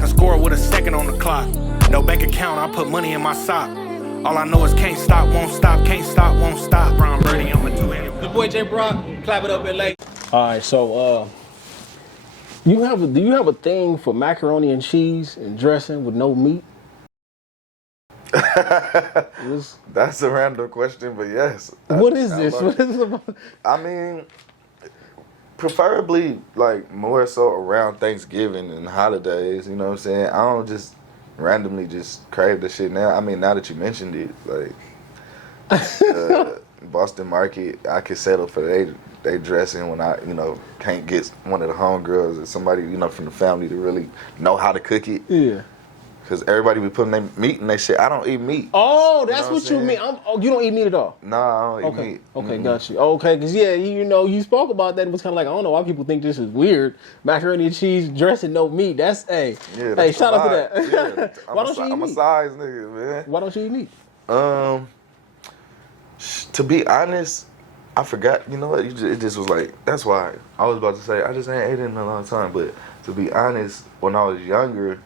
can score with a second on the clock. No bank account, I put money in my sock. All I know is can't stop, won't stop, can't stop, won't stop. Brown Birdie, I'm a two-handed. The boy J.Brock, Clapitup LA. All right, so do you have a thing for macaroni and cheese and dressing with no meat? That's a random question, but yes. What is this? What is this about? I mean, preferably like more so around Thanksgiving and holidays, you know what I'm saying? I don't just randomly just crave the shit now. I mean, now that you mentioned it, like Boston Market, I could settle for they dressing when I, can't get one of the homegirls or somebody, from the family to really know how to cook it. Yeah. Because everybody be putting their meat in their shit. I don't eat meat. Oh, that's what you mean. You don't eat meat at all? No, I don't eat meat. Okay, got you. Okay, because, you spoke about that. It was kind of like, I don't know why people think this is weird. Macaroni and cheese, dressing, no meat. That's, that's shout out to that. Yeah. Why don't you eat meat? I'm a size nigga, man. Why don't you eat meat? To be honest, I forgot. You know what? It just was like, that's why. I was about to say, I just ain't ate it in a long time. But to be honest, when I was younger,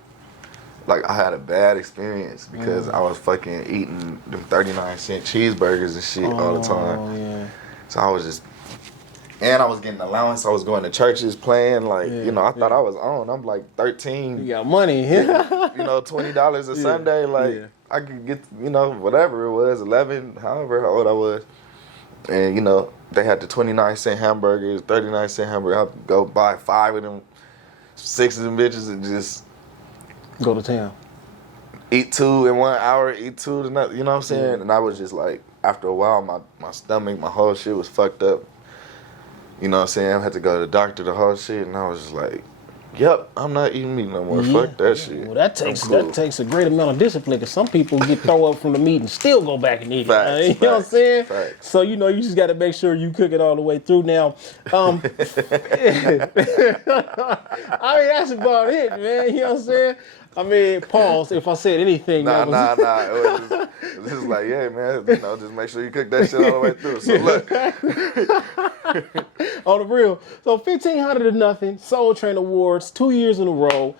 like, I had a bad experience because I was fucking eating them 39-cent cheeseburgers and shit all the time. Yeah. So I was just, and I was getting allowance. I was going to churches playing, like, I thought I was on. I'm like 13. You got money. $20 a Sunday. Like, I could get, whatever it was, 11, however old I was. And, they had the 29-cent hamburgers, 39-cent hamburgers. I'd go buy 5 of them, 6 of them bitches and just go to town. Eat 2 in 1 hour, eat 2 to nothing, you know what I'm saying? And I was just like, after a while, my stomach, my whole shit was fucked up. You know what I'm saying? I had to go to the doctor, the whole shit, and I was just like, yep, I'm not eating meat no more. Fuck that shit. Well, that takes a great amount of discipline, because some people get throw up from the meat and still go back and eat it. You know what I'm saying? Facts. So, you just got to make sure you cook it all the way through. Now, I mean, that's about it, man. You know what I'm saying? I mean, pause if I said anything. Nah. It was just like, yeah, man, just make sure you cook that shit all the way through. So look. On the real. So 1,500 to nothing, Soul Train Awards, 2 years in a row.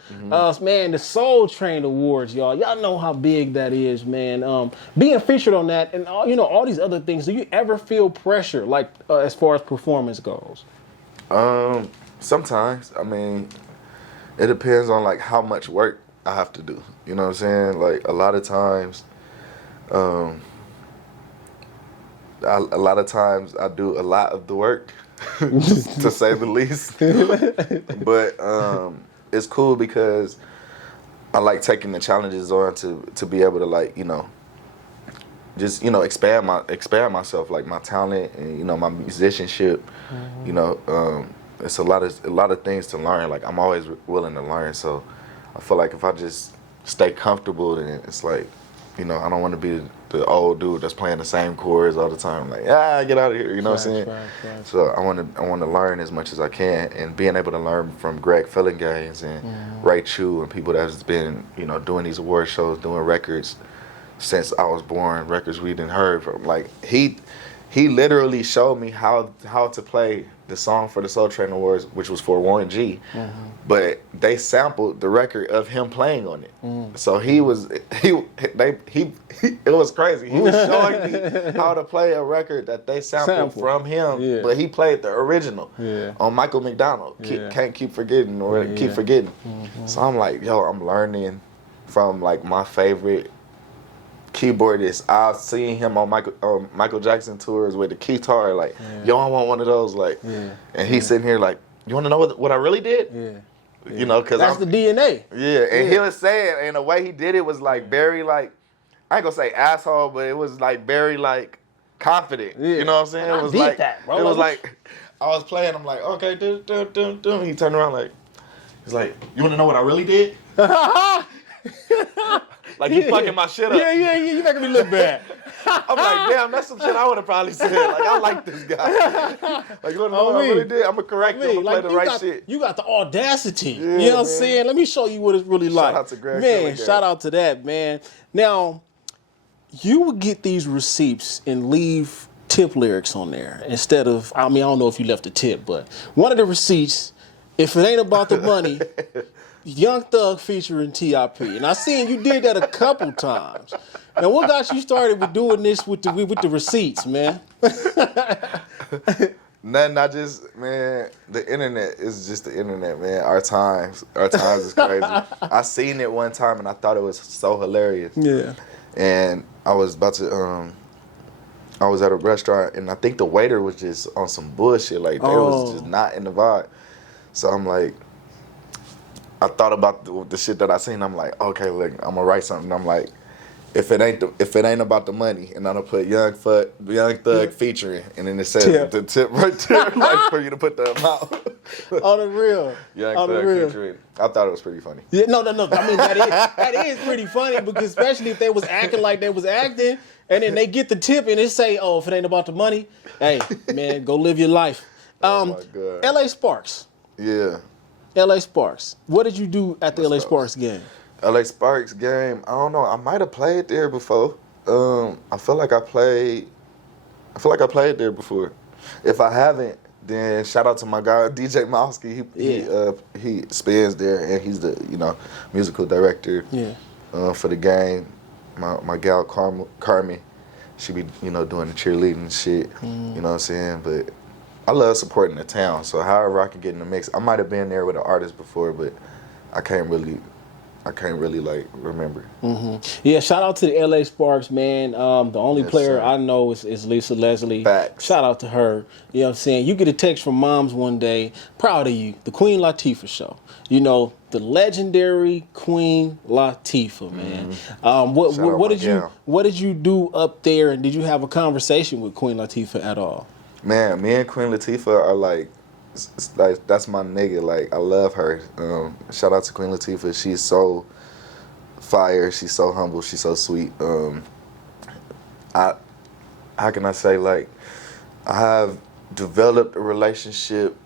Man, the Soul Train Awards, y'all know how big that is, man. Being featured on that and all these other things, do you ever feel pressure, like as far as performance goes? Sometimes. I mean, it depends on like how much work I have to do. You know what I'm saying? Like, a lot of times I do a lot of the work, to say the least. But it's cool because I like taking the challenges on to be able to, like, just expand myself, like my talent and my musicianship. It's a lot of things to learn. Like, I'm always willing to learn, so I feel like if I just stay comfortable, then it's like, I don't want to be the old dude that's playing the same chords all the time. Like, get out of here, what I'm saying? Right. So I want to learn as much as I can, and being able to learn from Greg Fillinganes and Ray Chu and people that's been, doing these award shows, doing records since I was born, records we didn't heard from. Like, he literally showed me how to play the song for the Soul Train Awards, which was for Warren G. But they sampled the record of him playing on it. So it was crazy. He was showing me how to play a record that they sampled from him, but he played the original on Michael McDonald. Can't keep forgetting keep forgetting. So I'm like, I'm learning from like my favorite keyboardist. I've seen him on Michael Jackson tours with the guitar, like, I want one of those, like, and he's sitting here like, you want to know what I really did? Because that's the DNA. And he was saying, and the way he did it was like very, like, I ain't gonna say asshole, but it was like very, like, confident. You know what I'm saying? It was like that, bro. It was like I was playing. I'm like, okay, dun. He turned around like, he's like, you want to know what I really did? Like, you fucking my shit up. Yeah, you making me look bad. I'm like, damn, that's some shit I would have probably said. Like, I like this guy. Like, you want to know what I really did? I'm going to correct you. I'm going to play the right shit. You got the audacity. You know what I'm saying? Let me show you what it's really like. Shout out to Greg. Man, shout out to that, man. Now, you would get these receipts and leave tip lyrics on there instead of, I don't know if you left a tip, but one of the receipts, if it ain't about the money, Young Thug featuring T.I.P. And I seen you did that a couple times. And what got you started with doing this with the receipts, man? Nothing. I just, man, the internet is just the internet, man. Our times is crazy. I seen it one time and I thought it was so hilarious. Yeah. And I was about to, I was at a restaurant and I think the waiter was just on some bullshit. Like, they was just not in the vibe. So I'm like, I thought about the shit that I seen. I'm like, okay, look, I'm gonna write something. I'm like, if it ain't about the money, and I'm gonna put Young Thug featuring, and then it says the tip right there, like for you to put the amount. On the real. Young Thug featuring. I thought it was pretty funny. Yeah, no. I mean, that is pretty funny, because especially if they was acting like they was acting, and then they get the tip and it say, oh, if it ain't about the money, hey, man, go live your life. Oh my God. LA Sparks. Yeah. LA Sparks. What did you do at the LA Sparks game? LA Sparks game, I don't know. I might have played there before. I feel like I played there before. If I haven't, then shout out to my guy DJ Mowski. He spins there, and he's the musical director for the game. My gal Carmen, she be doing the cheerleading and shit. You know what I'm saying? But I love supporting the town. So however I can get in the mix. I might have been there with an artist before, but I can't really like remember. Yeah, shout out to the LA Sparks, man. The only player I know is Lisa Leslie. Facts. Shout out to her. You know what I'm saying? You get a text from moms one day, proud of you, the Queen Latifah show. The legendary Queen Latifah, man. What did you do up there, and did you have a conversation with Queen Latifah at all? Man, me and Queen Latifah are like that's my nigga. Like, I love her. Shout out to Queen Latifah. She's so fire. She's so humble. She's so sweet. How can I say, like, I have developed a relationship,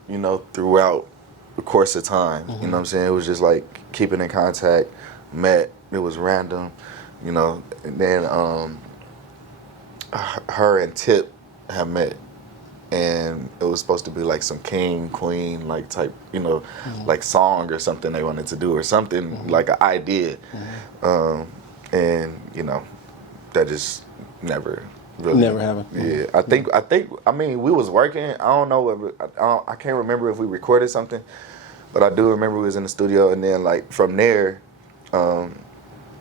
throughout the course of time. You know what I'm saying? It was just like keeping in contact, met. It was random, and then her and Tip have met. And it was supposed to be like some king, queen, like type, like song or something they wanted to do, or something like an idea. And that just never happened. Yeah, I mean, we was working. I don't know. I can't remember if we recorded something, but I do remember we was in the studio. And then like from there, I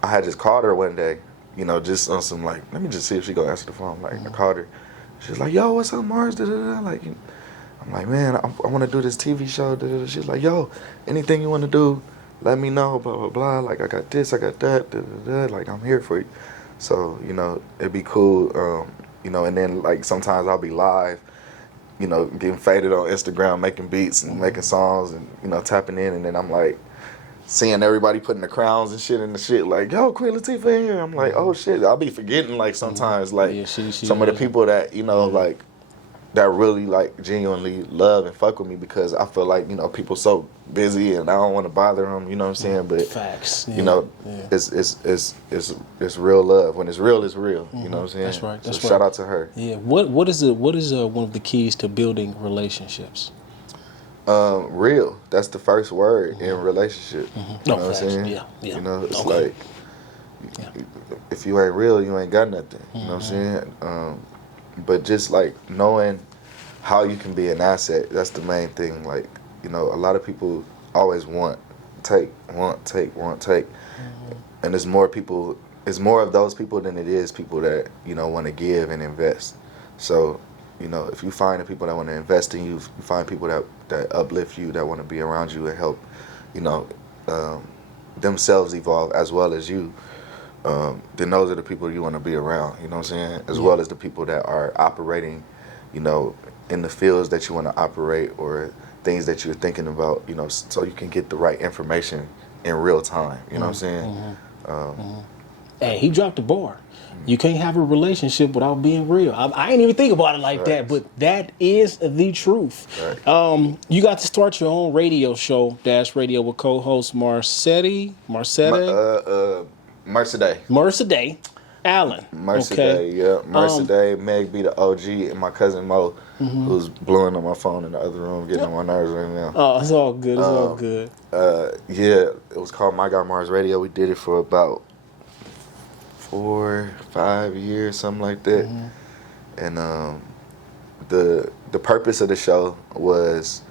had just called her one day, just on some like, let me just see if she gonna answer the phone. Like I called her. She's like, yo, what's up, Mars? Da-da-da. Like, I'm like, man, I want to do this TV show. Da-da-da. She's like, yo, anything you want to do, let me know, blah, blah, blah. Like, I got this, I got that, da-da-da. Like, I'm here for you. So, it'd be cool, and then, like, sometimes I'll be live, getting faded on Instagram, making beats and making songs and, tapping in. And then I'm like, seeing everybody putting the crowns and shit in the shit, like, yo, Queen Latifah in here. I'm like, oh shit. I'll be forgetting, like, sometimes, like, some of the people that, like, that really, like, genuinely love and fuck with me, because I feel like, people so busy and I don't want to bother them, you know what I'm saying? But, facts. it's real love. When it's real, it's real. You know what I'm saying? That's right. So shout out to her. Yeah. What is one of the keys to building relationships? Real. That's the first word in relationship. You know what I'm saying? Yeah. It's like, if you ain't real, you ain't got nothing. You know what I'm saying? But just like knowing how you can be an asset, that's the main thing. Like, a lot of people always want, take. And there's more of those people than it is people that, want to give and invest. So, if you find the people that want to invest in you find people that uplift you, that want to be around you and help, themselves evolve as well as you, then those are the people you want to be around, you know what I'm saying? As well as the people that are operating, in the fields that you want to operate, or things that you're thinking about, so you can get the right information in real time, you know what I'm saying? Hey, he dropped the bar. You can't have a relationship without being real. I ain't even think about it like that, but that is the truth. Right. You got to start your own radio show, Dash Radio, with co-host Mercedes. Allen. Mercer Okay. Day, yeah. Mercer Day, Meg be the OG, and my cousin Mo, who's blowing on my phone in the other room, getting on my nerves right now. Oh, it's all good. It's all good. Yeah, it was called MyGuyMars Radio. We did it for about 4, 5 years, something like that. And the purpose of the show was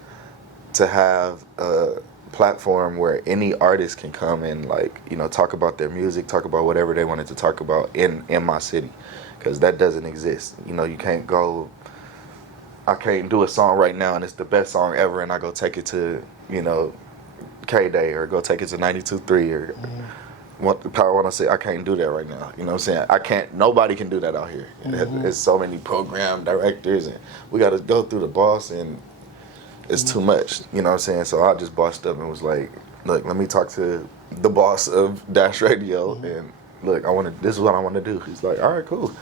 to have a platform where any artist can come and, like, you know, talk about their music, talk about whatever they wanted to talk about in my city, because that doesn't exist. You know, you can't go, I can't do a song right now and it's the best song ever and I go take it to, you know, K-Day or go take it to 92.3 or what the Power 106. I can't do that right now. You know what I'm saying? Nobody can do that out here. There's so many program directors and we got to go through the boss and it's too much. You know what I'm saying? So I just bossed up and was like, look, let me talk to the boss of Dash Radio and look, this is what I want to do. He's like, all right, cool.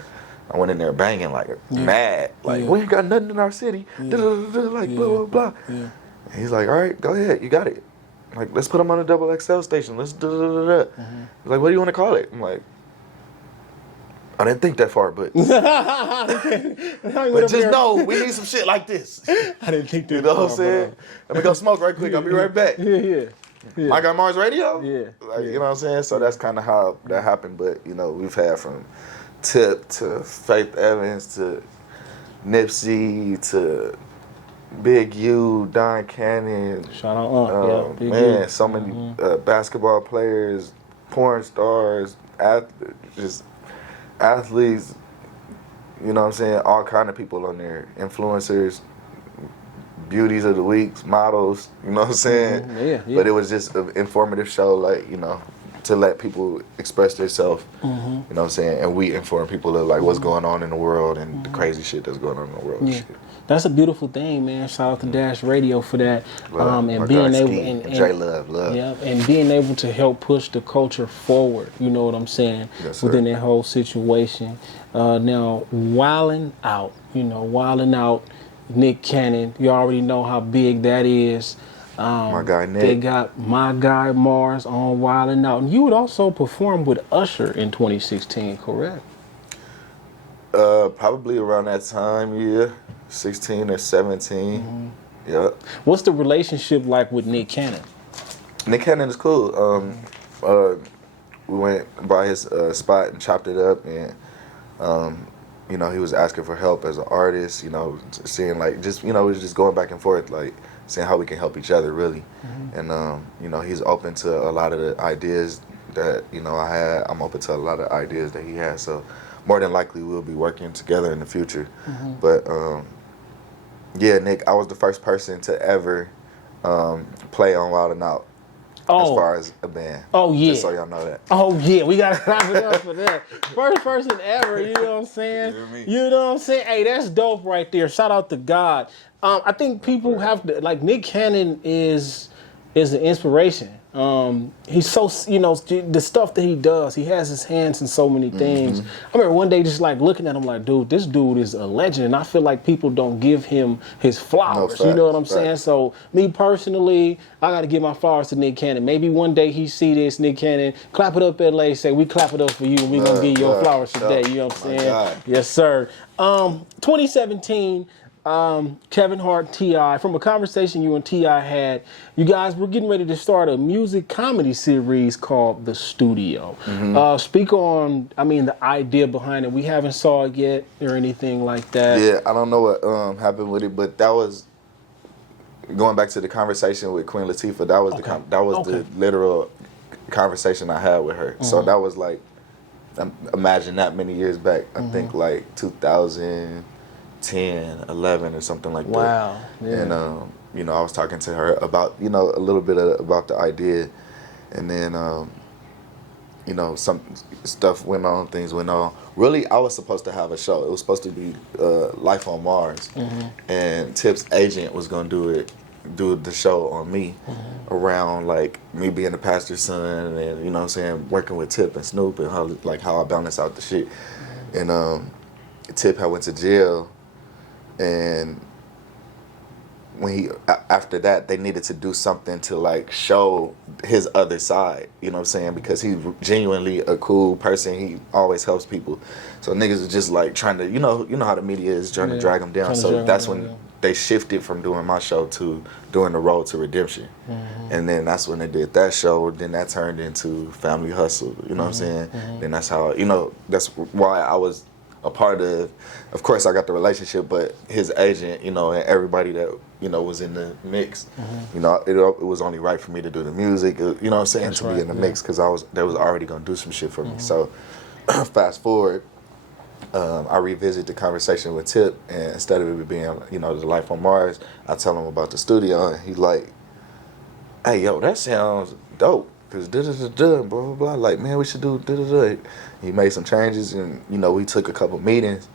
I went in there banging like mad. Like, we ain't got nothing in our city. Like, blah, blah, blah. And he's like, all right, go ahead. You got it. Like, let's put them on a double XL station. Let's He's like, what do you want to call it? I'm like, I didn't think that far, but but just know we need some shit like this. I didn't think that. You know what I'm saying? Let me go smoke right quick. I'll be right back. Yeah. MyGuyMars Radio? Yeah. Like, you know what I'm saying? So that's kind of how that happened. But, you know, we've had from Tip to Faith Evans to Nipsey to Big U, Don Cannon. Shout out, Big man, U. so many basketball players, porn stars, athletes, you know what I'm saying? All kind of people on there. Influencers, beauties of the weeks, models, you know what I'm saying? Yeah. But it was just an informative show, like, you know, to let people express themselves, you know what I'm saying? And we inform people of, like, what's going on in the world and the crazy shit that's going on in the world. Yeah. That's a beautiful thing, man. Shout out to Dash Radio for that. And being able and Love. Yeah, and being able to help push the culture forward, you know what I'm saying, within that whole situation. Now, wilding out, Nick Cannon, you already know how big that is. My guy Nick. They got MyGuyMars on Wilding Out. And you would also perform with Usher in 2016, correct? Probably around that time, yeah. 16 or 17. Yeah. What's the relationship like with Nick Cannon? Nick Cannon is cool. We went by his spot and chopped it up, and you know, he was asking for help as an artist. You know, seeing like just, you know, we was just going back and forth, like seeing how we can help each other really. And you know, he's open to a lot of the ideas that, you know, I had. I'm open to a lot of ideas that he has. So more than likely we'll be working together in the future. But yeah, Nick, I was the first person to ever play on Wild 'N Out as far as a band. Oh, yeah. Just so y'all know that. Oh, yeah. We got to clap it up for that. First person ever, you know what I'm saying? You know what I'm saying? Hey, that's dope right there. Shout out to God. I think people have to, like, Nick Cannon is an inspiration. He's so, you know, the stuff that he does, he has his hands in so many things. I remember one day just like looking at him like, dude, this dude is a legend. And I feel like people don't give him his flowers. You know what I'm saying? So me personally, I got to give my flowers to Nick Cannon. Maybe one day he see this, Nick Cannon, Clap It Up LA, say we clap it up for you and we going to give you your flowers today. You know what I'm saying? Yes, sir. 2017, Kevin Hart, T.I., from a conversation you and T.I. had, you guys were getting ready to start a music comedy series called The Studio. Speak on, I mean, the idea behind it. We haven't saw it yet or anything like that. Yeah, I don't know what happened with it, but that was, going back to the conversation with Queen Latifah, that was the literal conversation I had with her. So that was like, imagine that many years back. I think like 2010, 11 or something like that. Wow. Yeah. And you know, I was talking to her about, you know, a little bit about the idea, and then you know, some stuff went on, things went on. Really, I was supposed to have a show. It was supposed to be Life on Mars, and Tip's agent was gonna do the show on me, around like me being the pastor's son, and, you know what I'm saying, working with Tip and Snoop and how I balance out the shit. And Tip had went to jail, and after that, they needed to do something to like show his other side, you know what I'm saying? Because he's genuinely a cool person. He always helps people. So niggas are just like trying to, you know how the media is trying to drag him down. So that's when they shifted from doing my show to doing the Road to Redemption. And then that's when they did that show. Then that turned into Family Hustle, you know what I'm saying? Then that's how, you know, that's why I was a part of course I got the relationship, but his agent, you know, and everybody that, you know, was in the mix, you know, it was only right for me to do the music, you know what I'm saying, to be in the mix, because they was already gonna do some shit for me. So fast forward, I revisit the conversation with Tip, and instead of it being, you know, the life on Mars, I tell him about the studio, and he's like, hey, yo, that sounds dope. Cause blah blah blah. Like, man, we should do da. He made some changes, and you know, we took a couple meetings,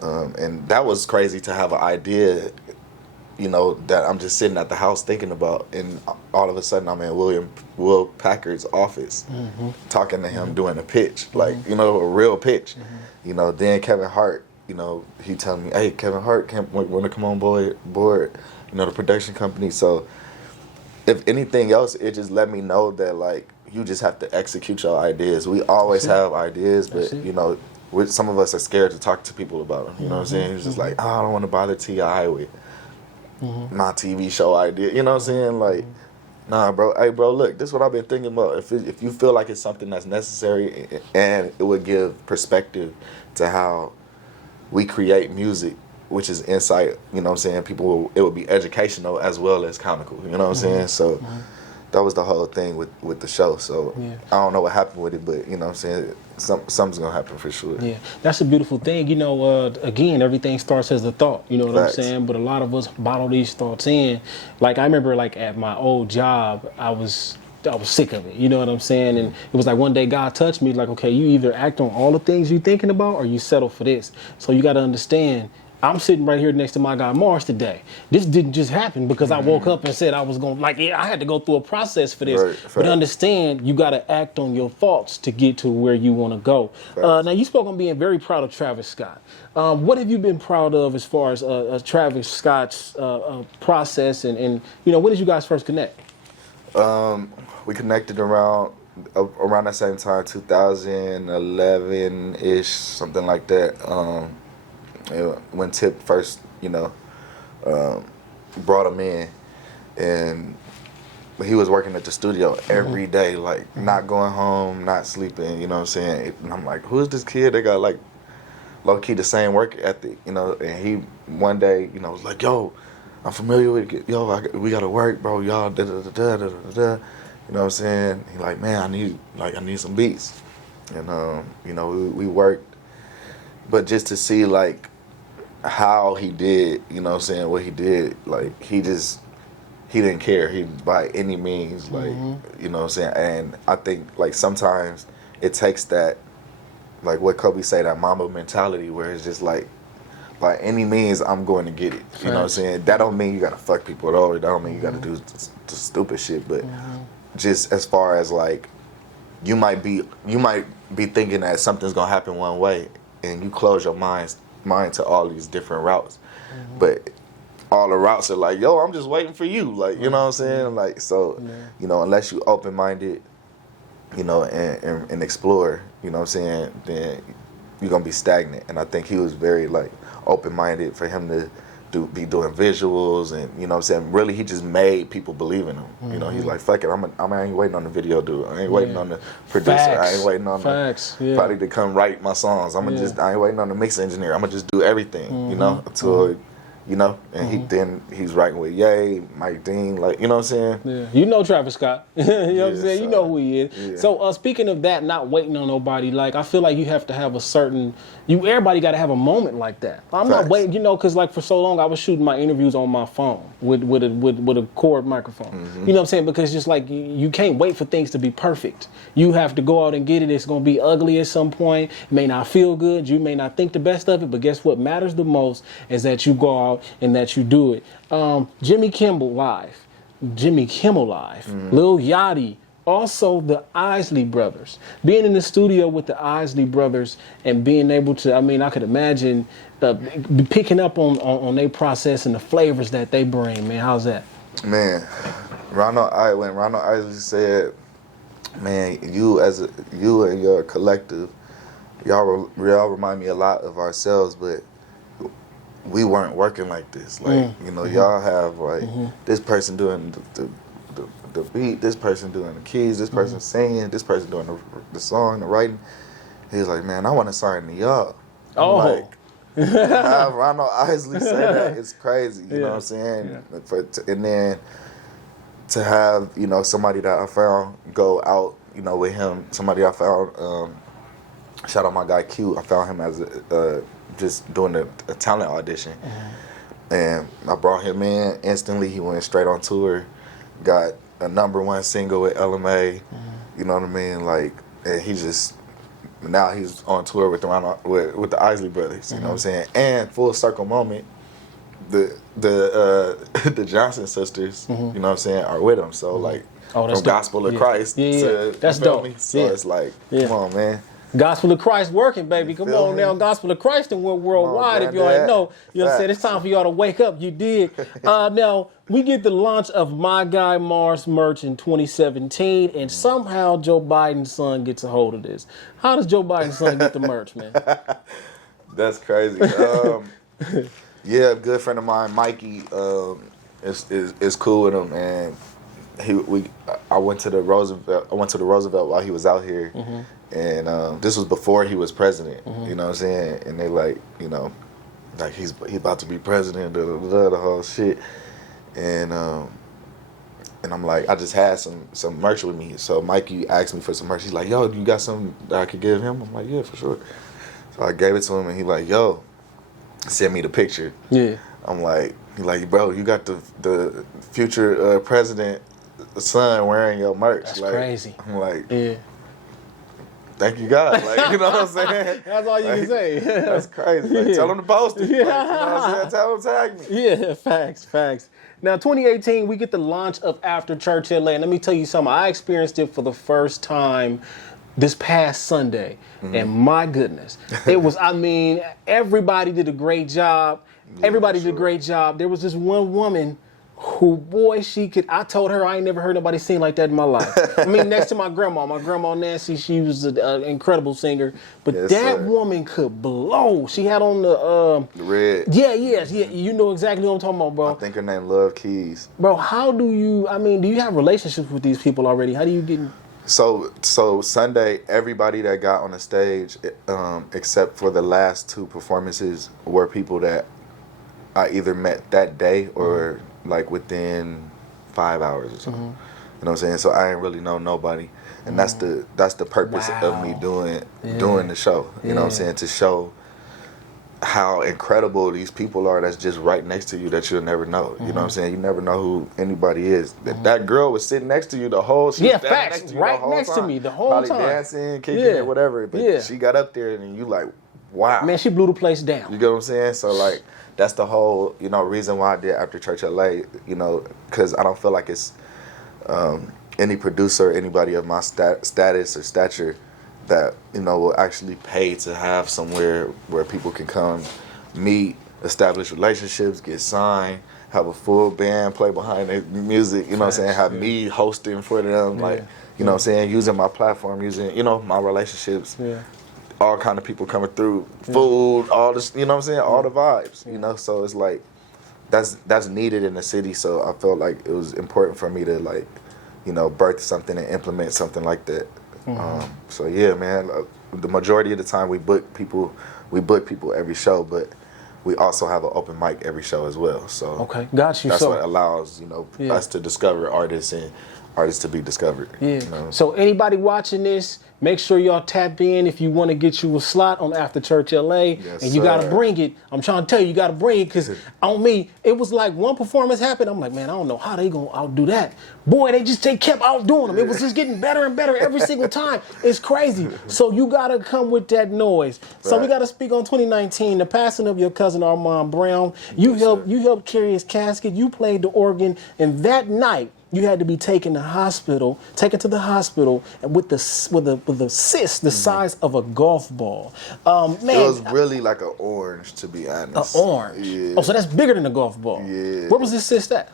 and that was crazy to have an idea, you know, that I'm just sitting at the house thinking about, and all of a sudden I'm in Will Packard's office, talking to him, doing a pitch, like, you know, a real pitch, you know. Then Kevin Hart, you know, he telling me, hey, Kevin Hart want to come on board, you know, the production company. So if anything else, it just let me know that, like, you just have to execute your ideas. We always have ideas, but, you know, some of us are scared to talk to people about them. You know what I'm saying? It's just like, oh, I don't want to bother T.I. with my TV show idea. You know what I'm saying? Like, nah, bro. Hey, bro, look, this is what I've been thinking about. If you feel like it's something that's necessary and it would give perspective to how we create music, which is insight, you know what I'm saying? It would be educational as well as comical, you know what I'm saying? So that was the whole thing with the show. So I don't know what happened with it, but you know what I'm saying? Something's gonna happen for sure. Yeah, that's a beautiful thing. You know, again, everything starts as a thought, you know what I'm saying? But a lot of us bottle these thoughts in. Like, I remember, like, at my old job, I was sick of it, you know what I'm saying? And it was like one day God touched me, like, okay, you either act on all the things you're thinking about or you settle for this. So you got to understand, I'm sitting right here next to MyGuyMars today. This didn't just happen because I woke up and said I was going to, like, yeah, I had to go through a process for this. Right, but understand, you got to act on your thoughts to get to where you want to go. Now, you spoke on being very proud of Travis Scott. What have you been proud of as far as Travis Scott's process and, you know, when did you guys first connect? We connected around that same time, 2011-ish, something like that. When Tip first, you know, brought him in, and he was working at the studio every day, like not going home, not sleeping, you know what I'm saying? And I'm like, who is this kid that got like low-key the same work ethic, you know? And he one day, you know, was like, yo, I'm familiar with it. Yo, we gotta work, bro, y'all, da-da-da-da-da-da-da. You know what I'm saying? He like, man, I need some beats. And, you know, we worked. But just to see, like, how he did, you know what I'm saying, what he did, like, he didn't care. He, by any means, like, you know what I'm saying? And I think, like, sometimes it takes that, like what Kobe say, that Mamba mentality where it's just like, by any means, I'm going to get it. You know what I'm saying? That don't mean you got to fuck people at all. That don't mean you got to do the stupid shit. But just as far as, like, you might be thinking that something's going to happen one way, and you close your mind to all these different routes. But all the routes are like, yo, I'm just waiting for you. Like, you know what I'm saying? Like, so, you know, unless you open-minded, you know, and explore, you know what I'm saying, then you're going to be stagnant. And I think he was very, like, open-minded for him to be doing visuals, and you know what I'm saying, really he just made people believe in him. You know, he's like, fuck it, I ain't waiting on the video dude, I ain't waiting on the producer, I ain't waiting on the party to come write my songs, I ain't waiting on the mix engineer, I'm gonna just do everything, you know, until you know, and he's writing with Ye, Mike Dean, like, you know what I'm saying? Yeah. You know Travis Scott. You know what I'm saying? You know who he is. Yeah. So speaking of that, not waiting on nobody, like, I feel like you have to have a certain, everybody got to have a moment like that. I'm not waiting, you know, because like for so long I was shooting my interviews on my phone with a cord microphone. You know what I'm saying? Because just like you can't wait for things to be perfect. You have to go out and get it. It's going to be ugly at some point. It may not feel good. You may not think the best of it, but guess what matters the most is that you go out and that you do it. Jimmy Kimmel Live, Lil Yachty also the Isley brothers. Being in the studio with the Isley brothers and being able to, I mean, I could imagine picking up on their process and the flavors that they bring, man. How's that? Man, when Ronald Isley said, man, you and your collective, y'all remind me a lot of ourselves, but we weren't working like this. Like, you know, y'all have like this person doing the beat, this person doing the keys, this person singing, this person doing the song, the writing. He was like, man, I want to sign to y'all. Like, have Ronald Isley say that, it's crazy. You know what I'm saying? Yeah. And then to have, you know, somebody that I found go out, you know, with him, somebody I found, shout out my guy Q, I found him as just doing a talent audition. And I brought him in instantly. He went straight on tour, got a #1 single with LMA, you know what I mean? Like, and now he's on tour with the Isley brothers, you know what I'm saying? And full circle moment, the Johnson sisters, you know what I'm saying, are with him. So like, from Gospel of Christ to, that's dope. So it's like, come on, man. Gospel of Christ working, baby. Come on now. Gospel of Christ and went worldwide. If you already know, you know what I'm saying? It's time for y'all to wake up. You did. Now, we get the launch of MyGuyMars merch in 2017, and somehow Joe Biden's son gets a hold of this. How does Joe Biden's son get the merch, man? That's crazy. Yeah, a good friend of mine, Mikey, is cool with him, and I went to the Roosevelt while he was out here. And this was before he was president, you know what I'm saying? And they like, you know, like he about to be president, the whole shit. And I'm like, I just had some merch with me. So Mikey asked me for some merch. He's like, yo, you got something that I could give him? I'm like, yeah, for sure. So I gave it to him, and he like, yo, send me the picture. Yeah. I'm like, bro, you got the future president son wearing your merch. That's like, crazy. I'm like, yeah. Thank you, God. Like, you know what I'm saying? That's all you can say. That's crazy. Like, tell them to post it. Like, you know what I'm saying? Tell them to tag me. Yeah, facts. Now, 2018, we get the launch of After Church LA. And let me tell you something. I experienced it for the first time this past Sunday. And my goodness, it was, I mean, everybody did a great job. Yeah, everybody did a great job. There was this one woman who, boy, I told her I ain't never heard nobody sing like that in my life. I mean, next to my grandma Nancy, she was an incredible singer, but woman could blow. She had on the red. Yeah, you know exactly what I'm talking about, bro. I think her name Love Keys. Bro, do you have relationships with these people already? How do you get So Sunday, everybody that got on the stage, except for the last 2 performances, were people that I either met that day or like within 5 hours or something. You know what I'm saying? So I ain't really know nobody, and that's the purpose of me doing the show. You know what I'm saying? To show how incredible these people are that's just right next to you that you'll never know. You know what I'm saying? You never know who anybody is. That girl was sitting next to you the whole time. Yeah, facts. Right next to me the whole time. Probably dancing, kicking it, whatever. But she got up there and you like, wow. Man, she blew the place down. You get what I'm saying? So like, that's the whole, you know, reason why I did After Church LA, you know, because I don't feel like it's any producer or anybody of my status or stature that, you know, will actually pay to have somewhere where people can come meet, establish relationships, get signed, have a full band play behind their music, you know what I'm saying, have me hosting for them, like, you know what I'm saying, using my platform, using, you know, my relationships. All kind of people coming through, food, all this, you know what I'm saying, all the vibes, you know. So it's like that's needed in the city. So I felt like it was important for me to, like, you know, birth something and implement something like that. So yeah, man, the majority of the time we book people every show, but we also have an open mic every show as well. So okay, got you. That's what allows, you know, us to discover artists and artists to be discovered. Yeah. You know? So anybody watching this, make sure y'all tap in if you want to get you a slot on After Church LA. Yes, and you got to bring it. I'm trying to tell you, you got to bring it, because on me, it was like one performance happened. I'm like, man, I don't know how they going to outdo that. Boy, they kept outdoing them. It was just getting better and better every single time. It's crazy. So you got to come with that noise. So we got to speak on 2019, the passing of your cousin Armand Brown. You helped carry his casket. You played the organ. And that night, you had to be taken to the hospital, and with a cyst the size of a golf ball. Man, it was really like an orange, to be honest. An orange. Yeah. Oh, so that's bigger than a golf ball. Yeah. Where was this cyst at?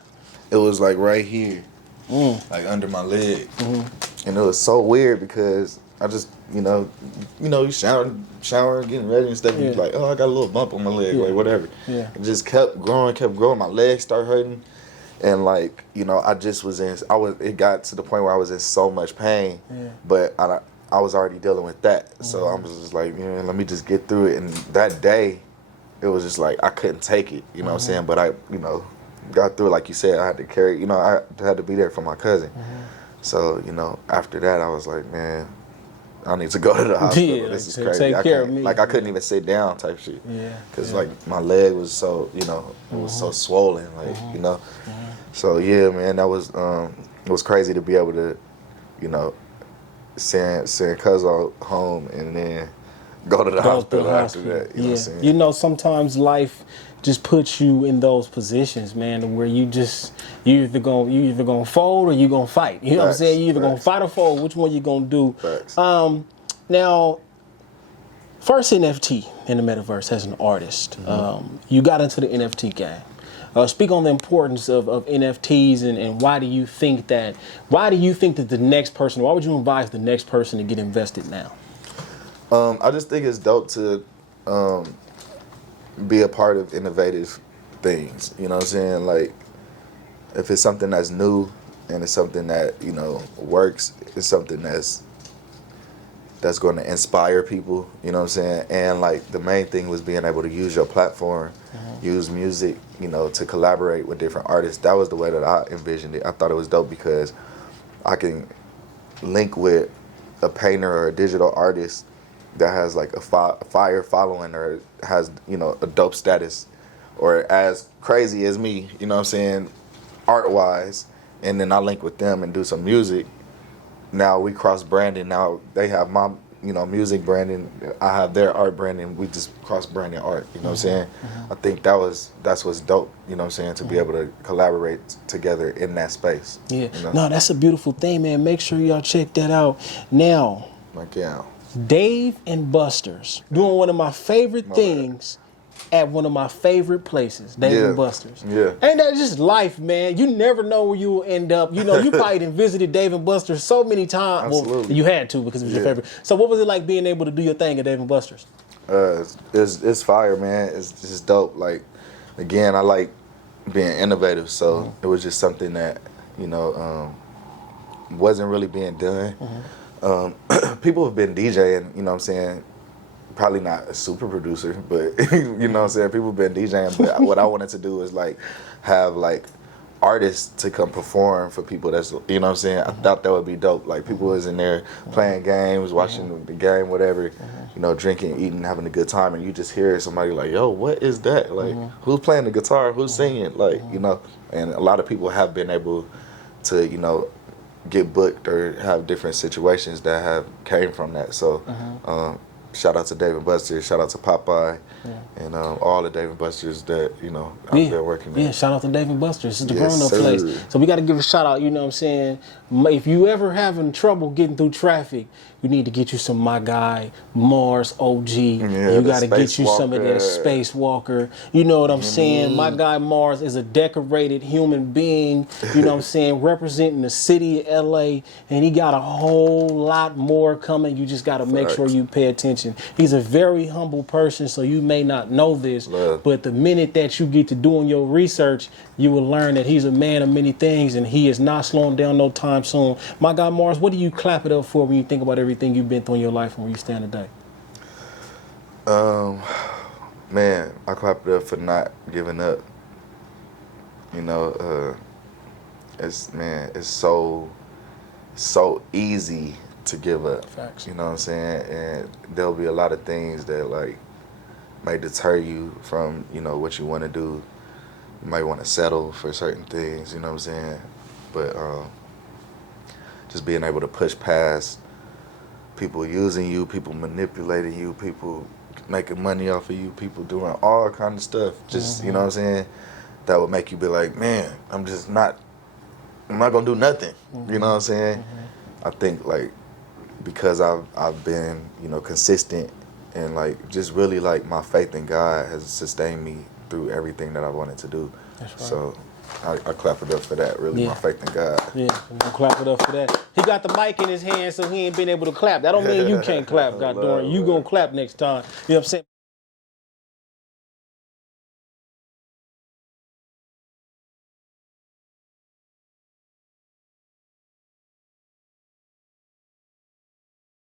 It was like right here, like under my leg, and it was so weird because I just, you showering, getting ready and stuff. And you're like, oh, I got a little bump on my leg, like whatever. Yeah. It just kept growing. My legs started hurting, and like, I just was in. It got to the point where I was in so much pain, but I was already dealing with that. So I was just like, let me just get through it. And that day, it was just like I couldn't take it. You know what I'm saying? But I, got through it. Like you said, I had to carry. I had to be there for my cousin. So after that, I was like, man, I need to go to the hospital. Yeah, this is crazy. Take care of me. Like I couldn't even sit down, type shit. Yeah. Cause like my leg was so, it was so swollen, like So yeah, man, that was it was crazy to be able to, send cuz home and then go to the hospital after that. You know what I'm saying? Sometimes life just puts you in those positions, man, where you either gonna fold or you gonna fight. You know what I'm saying? You either gonna fight or fold. Which one you gonna do? Now, first NFT in the metaverse as an artist. You got into the NFT game. Speak on the importance of NFTs and why do you think that the next person, why would you advise the next person to get invested now? I just think it's dope to be a part of innovative things. You know what I'm saying? Like, if it's something that's new and it's something that, works, it's something that's going to inspire people, you know what I'm saying? And like the main thing was being able to use your platform, use music, to collaborate with different artists. That was the way that I envisioned it. I thought it was dope because I can link with a painter or a digital artist that has like a fire following or has, a dope status or as crazy as me, you know what I'm saying, art-wise, and then I link with them and do some music. Now we cross branding. Now they have my, music branding. I have their art branding. We just cross branding art. You know what I'm saying? I think that's what's dope. You know what I'm saying? To be able to collaborate together in that space. Yeah. No, that's a beautiful thing, man. Make sure y'all check that out. Now, Dave and Buster's doing one of my favorite things at one of my favorite places, Dave and Buster's. Yeah. Ain't that just life, man? You never know where you will end up. You probably done visited Dave and Buster's so many times. Absolutely. Well, you had to because it was your favorite. So what was it like being able to do your thing at Dave and Buster's? It's fire, man. It's just dope. Like, again, I like being innovative, so it was just something that, wasn't really being done. People have been DJing, you know what I'm saying? Probably not a super producer, but you know what I'm saying? People have been DJing, but what I wanted to do is like have like artists to come perform for people that's, you know what I'm saying? I thought that would be dope. Like people was in there playing games, watching the game, whatever, drinking, eating, having a good time, and you just hear somebody like, yo, what is that? Like, who's playing the guitar? Who's singing? Like, and a lot of people have been able to, get booked or have different situations that have came from that. So, shout out to Dave & Buster's, shout out to Popeye, and all the Dave & Buster's that, I've been working with. Yeah, shout out to Dave & Buster's. It's the grown-up place. So we got to give a shout out, you know what I'm saying? If you ever having trouble getting through traffic, you need to get you some MyGuyMars OG. You got to get you some of that Space Walker. You know what I'm saying? MyGuyMars is a decorated human being, you know what I'm saying, representing the city of LA, and he got a whole lot more coming. You just got to make sure you pay attention. He's a very humble person, so you may not know this, but the minute that you get to doing your research, you will learn that he's a man of many things, and he is not slowing down no time soon. MyGuyMars, what do you clap it up for when you think about everything you've been through in your life and where you stand today? Man, I clap it up for not giving up. It's so easy to give up. Facts. You know what I'm saying? And there'll be a lot of things that like may deter you from, what you want to do. You might want to settle for certain things, you know what I'm saying? But just being able to push past people using you, people manipulating you, people making money off of you, people doing all kind of stuff. Just, you know what I'm saying? That would make you be like, man, I'm just not I'm not gonna do nothing. You know what I'm saying? I think like because I've been, you know, consistent and like just really like my faith in God has sustained me through everything that I wanted to do. That's right. So I clap it up for that. Really, Yeah. my faith in God. Yeah, I'm gonna clap it up for that. He got the mic in his hand, so he ain't been able to clap. That don't mean you can't clap, God darn. You gonna clap next time. You know what I'm saying?